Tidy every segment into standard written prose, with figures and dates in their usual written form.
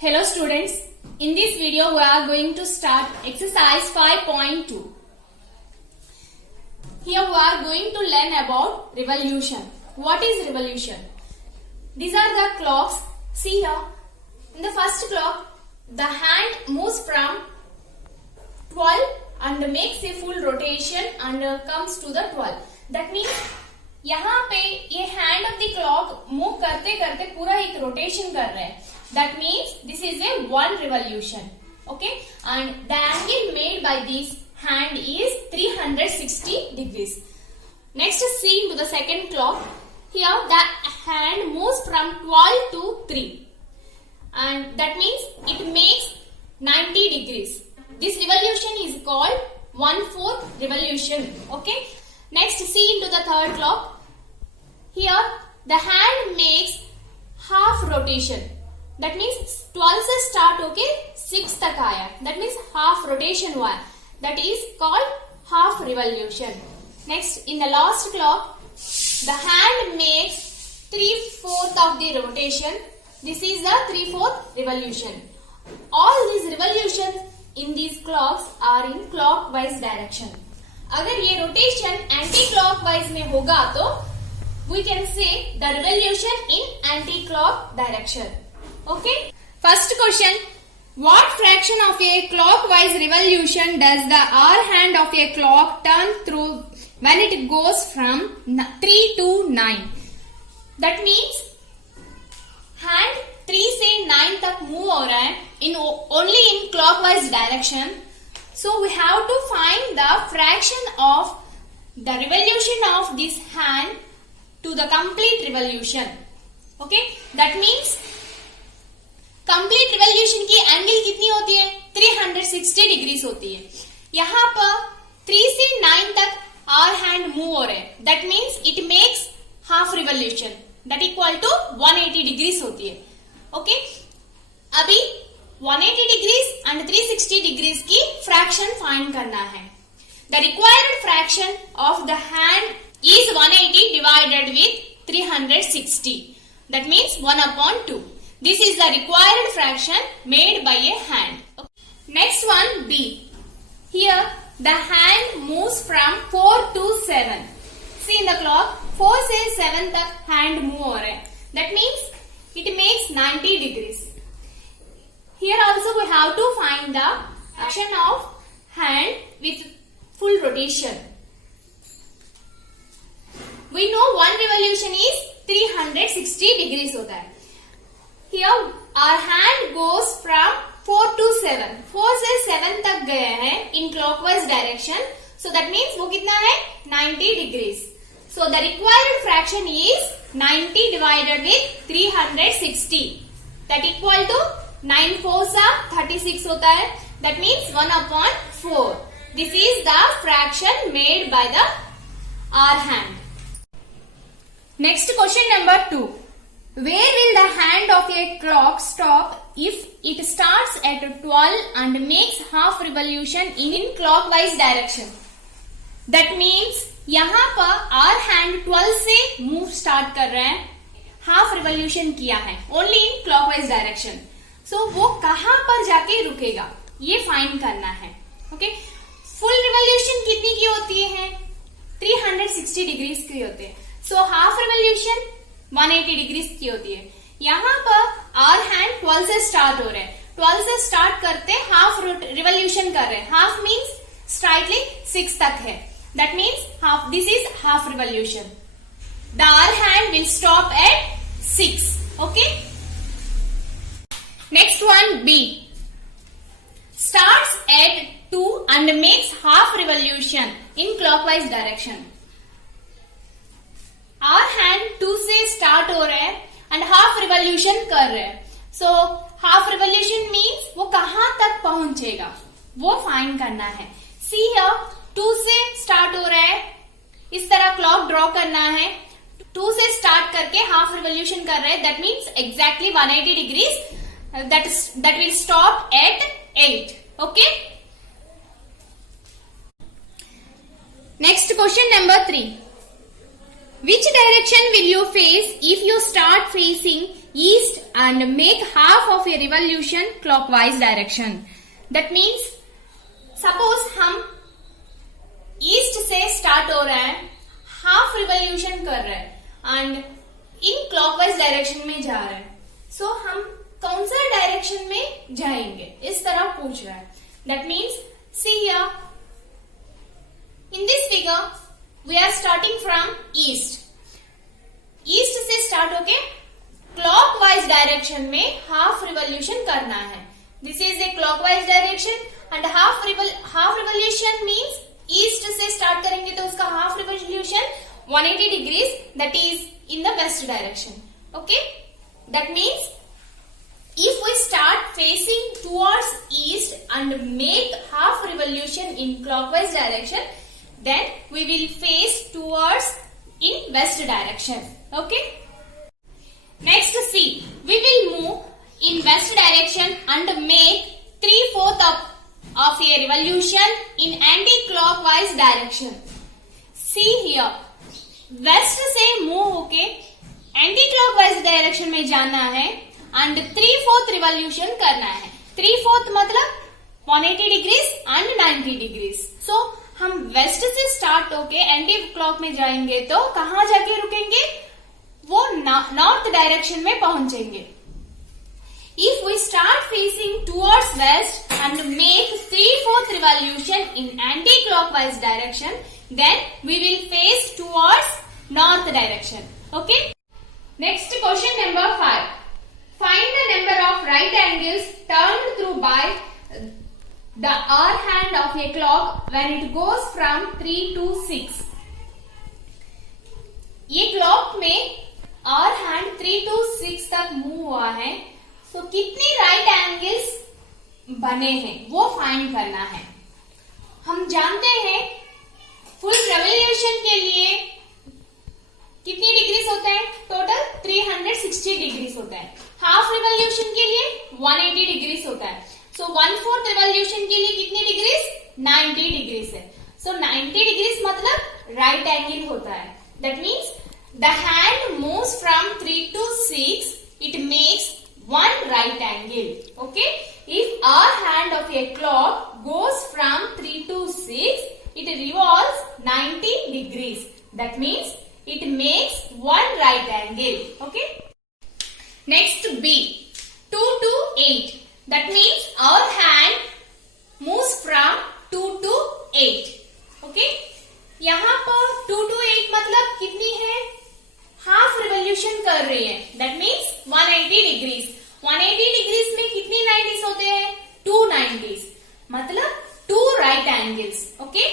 Hello students, in this video we are going to start exercise 5.2. Here we are going to learn about revolution. What is revolution? These are the clocks. See here, in the first clock, the hand moves from 12 and makes a full rotation and comes to the 12. That means यहाँ पे ये hand of the clock move करते करते पूरा एक रोटेशन कर रहा है. That means this is a one revolution. Okay, and the angle made by this hand is 360 degrees. Next, see into the second clock. Here the hand moves from 12 to 3, and that means it makes 90 degrees. This revolution is called 1/4 revolution. Okay. Next, see into the third clock. Here the hand makes half rotation. That means 12 से start होके 6 तक आया. That means half rotation हुआ. That is called half revolution. Next, in the last clock, the hand makes 3/4 of the rotation. This is the 3/4 revolution. All these revolutions in these clocks are in clockwise direction. अगर ये rotation anti clockwise में होगा तो we can say the revolution in anti-clock direction. Okay. First question: what fraction of a clockwise revolution does the hour hand of a clock turn through when it goes from 3 to 9? That means hand 3 से 9 तक move हो रहा है only in clockwise direction. So we have to find the fraction of the revolution of this hand to the complete revolution. Okay, that means complete revolution की एंगल कितनी होती है? 360 डिग्रीज होती है. यहाँ पर 3 से 9 तक our hand move हो रहे हैं. That means it makes half revolution. That equal to 180 डिग्रीज होती है. Okay, अभी 180 degrees and 360 degrees की fraction find करना है. The required fraction of the hand is 180 divided with 360. That means 1/2. This is the required fraction made by a hand. Next one, B. Here the hand moves from 4 to 7. See in the clock, 4 से 7 तक hand move हो रहा है. That means it makes 90 degrees. Here also we have to find the action of hand with full rotation. We know one revolution is 360 degrees होता है. Here our hand goes from 4 to 7. 4 से 7 तक गए हैं in clockwise direction. So that means वो कितना है? 90 degrees. So the required fraction is 90 divided with 360. That equal to 9 4s are 36 होता है. That means 1/4. This is the fraction made by the our hand. Next question number 2. Where will the hand of a clock stop if it starts at 12 and makes half revolution in clockwise direction? That means यहाँ पर our hand 12 से move start कर रहे हैं, half revolution किया है only in clockwise direction. So वो कहाँ पर जाके रुकेगा ये फाइंड करना है. ओके, फुल रिवॉल्यूशन कितनी की होती है? 360 डिग्रीज की होती है. सो हाफ रिवॉल्यूशन 180 डिग्रीज की होती है. यहाँ पर आवर हैंड 12 से स्टार्ट हो रहे हैं. 12 से स्टार्ट करते हाफ रिवॉल्यूशन कर रहे हैं. हाफ मीन्स स्ट्राइटली 6 तक है. That means half, this is half revolution. The hour hand will stop at 6. Okay. Next one, B. Starts at 2 and makes half revolution in clockwise direction. Our hand 2 से start हो रहा है and half revolution कर रहे हैं. So half revolution means वो कहाँ तक पहुंचेगा वो फाइंड करना है. See here, 2 से start हो रहा है, इस तरह क्लॉक ड्रॉ करना है. 2 से स्टार्ट करके हाफ रिवॉल्यूशन कर रहे हैं. That means exactly 180 degrees. That will stop at 8. Okay. Next question number 3. Which direction will you face if you start facing east and make half of a revolution clockwise direction. That means suppose हम ईस्ट से स्टार्ट हो रहे हैं, half revolution कर रहे हैं and in clockwise direction में जा रहे हैं. सो हम कौन सा डायरेक्शन में जाएंगे इस तरह पूछ रहा है. That means see here in this figure we are starting from east. East से स्टार्ट होके क्लॉकवाइज डायरेक्शन में हाफ रिवॉल्यूशन करना है. This is a clockwise direction and half revolution means east से स्टार्ट करेंगे तो उसका half revolution 180 degrees, that is in the west direction. Okay, that means if we start facing towards east and make half revolution in clockwise direction, then we will face towards in west direction. Okay, next see, we will move in west direction and make 3/4 of a revolution in anti-clockwise direction. See here, west से move होके anti-clockwise direction में जाना है एंड 3/4 रिवॉल्यूशन करना है. 3/4 मतलब 180 degrees and 90 डिग्रीज. सो हम वेस्ट से स्टार्ट होके एंटी क्लॉक में जाएंगे तो कहां जाके रुकेंगे, वो नॉर्थ डायरेक्शन में पहुंचेंगे. If we start facing towards west and make 3/4 revolution in anti clockwise direction, then we will face towards north direction. Okay, next question number 5. Find the number of right angles turned through by the hour hand of a clock when it goes from 3 to 6. ये क्लॉक में hour hand 3 to 6 तक मूव हुआ है, तो कितने right angles बने हैं वो फाइंड करना है. हम जानते हैं फुल रेवोल्यूशन के लिए कितनी डिग्रीज होता है, टोटल 360 डिग्रीज होता है. हाफ रिवॉल्यूशन के लिए 180 डिग्रीज होता है. सो 1/4 रिवॉल्यूशन के लिए कितनी डिग्रीज, 90 डिग्रीज है. सो 90 डिग्रीज मतलब राइट एंगल होता है. That means the hand moves from 3 to 6, it makes one right angle. Okay, if our hand of a clock goes from 3 to 6, it revolves 90 degrees. That means it makes one right angle. Okay, next B, 2 to 8. That means our hand moves from 2 to 8. Okay, यहाँ पर 2 to 8 मतलब कितनी है, half revolution कर रही है. That means 180 डिग्रीज. 180 डिग्रीज में कितनी 90s होते हैं, 2 90s, मतलब 2 right angles. Okay,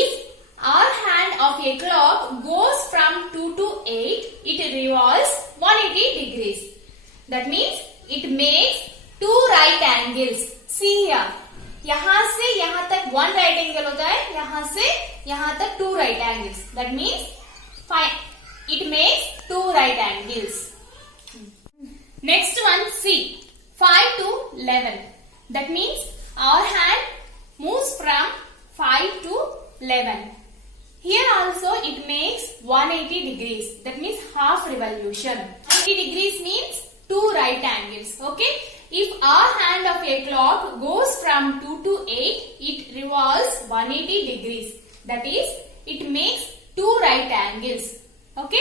if our hand of a clock goes from 2 to 8, it revolves 180 degrees. That means it makes 2 right angles. See here, यहां से यहां तक 1 राइट एंगल होता है, यहां से यहां तक 2 right angles. That means it makes 2 right angles. Next one, C, 5 to 11. That means our hand moves from 5 to 11. Here also it makes 180 degrees. That means half revolution. 180 degrees means 2 right angles. Okay, if our hand of a clock goes from 2 to 8, it revolves 180 degrees. That is, it makes 2 right angles. Okay,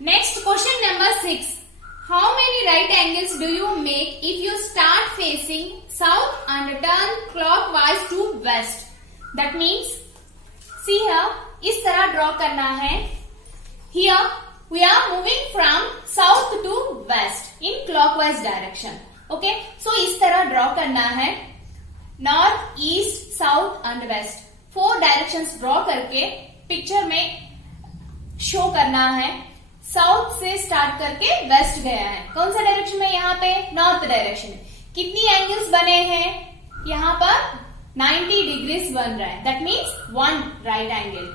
next question number 6. How many right angles do you make if you start facing south and turn clockwise to west? That means, see here, इस तरह ड्रॉ करना है. Here we are moving from south to west in clockwise direction. Okay, so इस तरह ड्रॉ करना है. North, east, south and west 4 directions draw करके पिक्चर में शो करना है. साउथ से स्टार्ट करके वेस्ट गया है. कौन सा डायरेक्शन में, यहाँ पे नॉर्थ डायरेक्शन है. कितनी एंगल्स बने हैं, यहाँ पर 90 डिग्रीज बन रहा है. That means 1 right angle.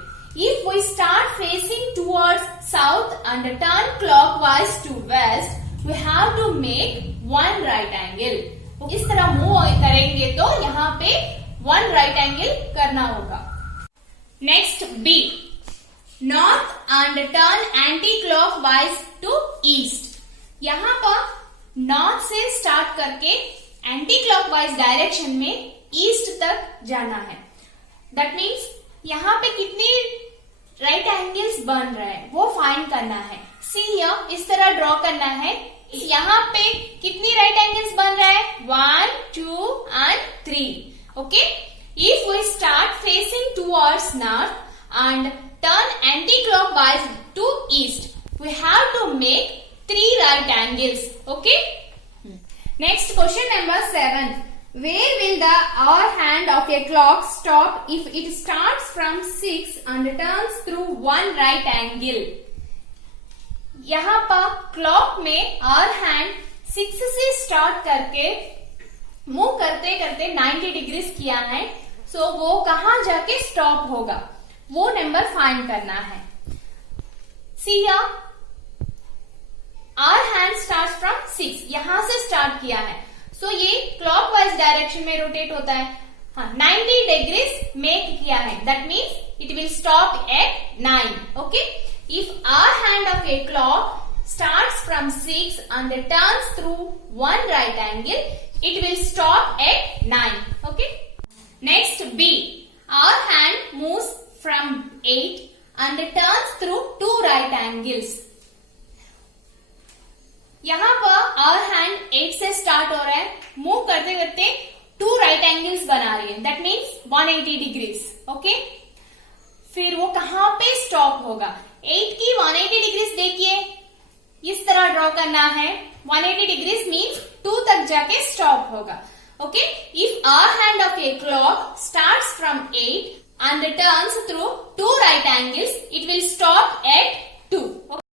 If we start facing towards south and turn clockwise to west, we have to make 1 right angle. इस तरह मूव करेंगे तो यहाँ पे 1 राइट एंगल करना होगा. Next B, north and turn anti-clockwise to east. यहाँ पर नॉर्थ से स्टार्ट करके एंटी क्लॉकवाइज डायरेक्शन में ईस्ट तक जाना है। दैट मीन्स यहाँ पे कितनी राइट एंगल्स बन रहे हैं वो फाइंड करना है। सी हियर, इस तरह ड्रॉ करना है। यहाँ पे कितनी राइट एंगल्स बन रहा है? 1, 2 and 3. Okay, if we start facing towards north and turn anti clockwise to east, we have to make 3 right angles. Okay. Next question number 7. Where will the hour hand of a clock stop if it starts from 6 and turns through 1 right angle? यहाँ पर क्लॉक में hour hand 6 से स्टार्ट करके मूव करते करते 90 डिग्रीज किया है, सो वो कहाँ जाके स्टॉप होगा वो नंबर फाइंड करना है। सी या आवर हैंड स्टार्ट फ्रॉम 6, यहां से स्टार्ट किया है, सो ये क्लॉकवाइज डायरेक्शन में रोटेट होता है। हाँ, 90 डिग्रीज मेक किया है, that means it will stop at 9. Okay, if our hand of a clock starts from 6 and turns through 1 right angle, it will stop at 9. Okay. Next B, our hand moves from 8 and turns through 2 right angles. यहाँ per hour hand 8 से स्टार्ट हो रहा है, मूव करते करते 2 right angles बना रही है, दैट मीन्स 180 डिग्रीज. ओके, फिर वो कहाँ पे स्टॉप होगा? 8 की 180 डिग्रीज देखिए, इस तरह ड्रॉ करना है. 180 डिग्रीज मीन्स 2 तक जाके स्टॉप होगा. Okay, if our hand of a clock starts from 8 and turns through 2 right angles, it will stop at 2.